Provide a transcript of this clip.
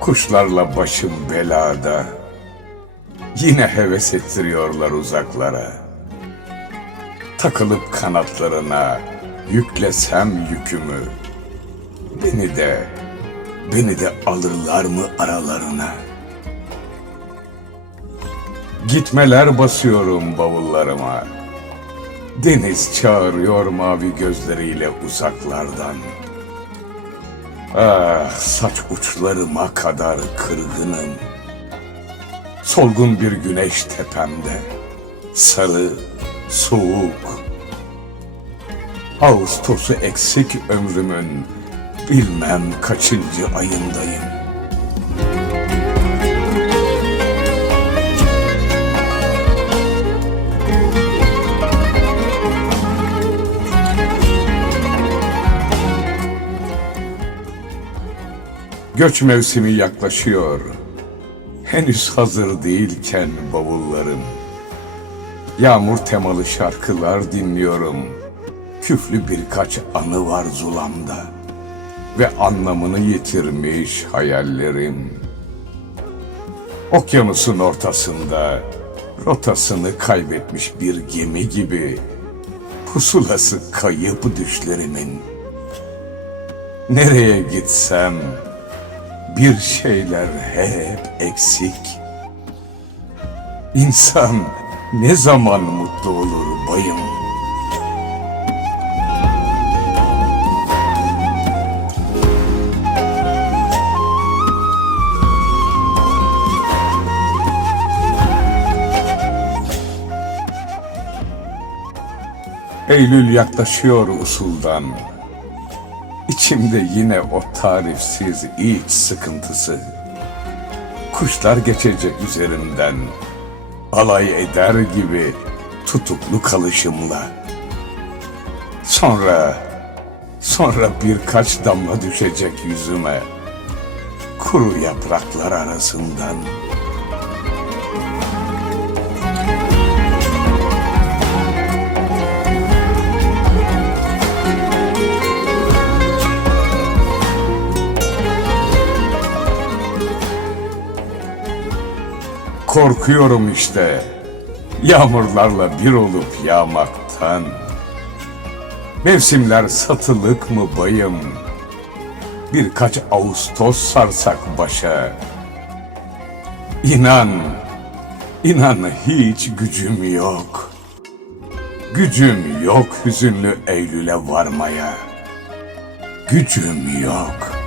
Kuşlarla başım belada. Yine heves ettiriyorlar uzaklara. Takılıp kanatlarına yüklesem yükümü. Beni de, beni de alırlar mı aralarına? Gitmeler basıyorum bavullarıma. Deniz çağırıyor mavi gözleriyle uzaklardan. Ah saç uçlarıma kadar kırgınım. Solgun bir güneş tepemde. Sarı, soğuk. Ağustosu eksik ömrümün bilmem kaçıncı ayındayım. Göç mevsimi yaklaşıyor. Henüz hazır değilken bavullarım. Yağmur temalı şarkılar dinliyorum. Küflü birkaç anı var zulamda. Ve anlamını yitirmiş hayallerim. Okyanusun ortasında rotasını kaybetmiş bir gemi gibi pusulası kayıp düşlerimin. Nereye gitsem bir şeyler hep eksik. İnsan ne zaman mutlu olur bayım? Eylül yaklaşıyor usuldan. İçimde yine o tarifsiz iç sıkıntısı. Kuşlar geçecek üzerimden. Alay eder gibi tutuklu kalışımla. Sonra, sonra birkaç damla düşecek yüzüme. Kuru yapraklar arasından. Korkuyorum işte yağmurlarla bir olup yağmaktan. Mevsimler satılık mı bayım? Birkaç Ağustos sarsak başa. İnan, inan hiç gücüm yok. Gücüm yok hüzünlü Eylül'e varmaya. Gücüm yok.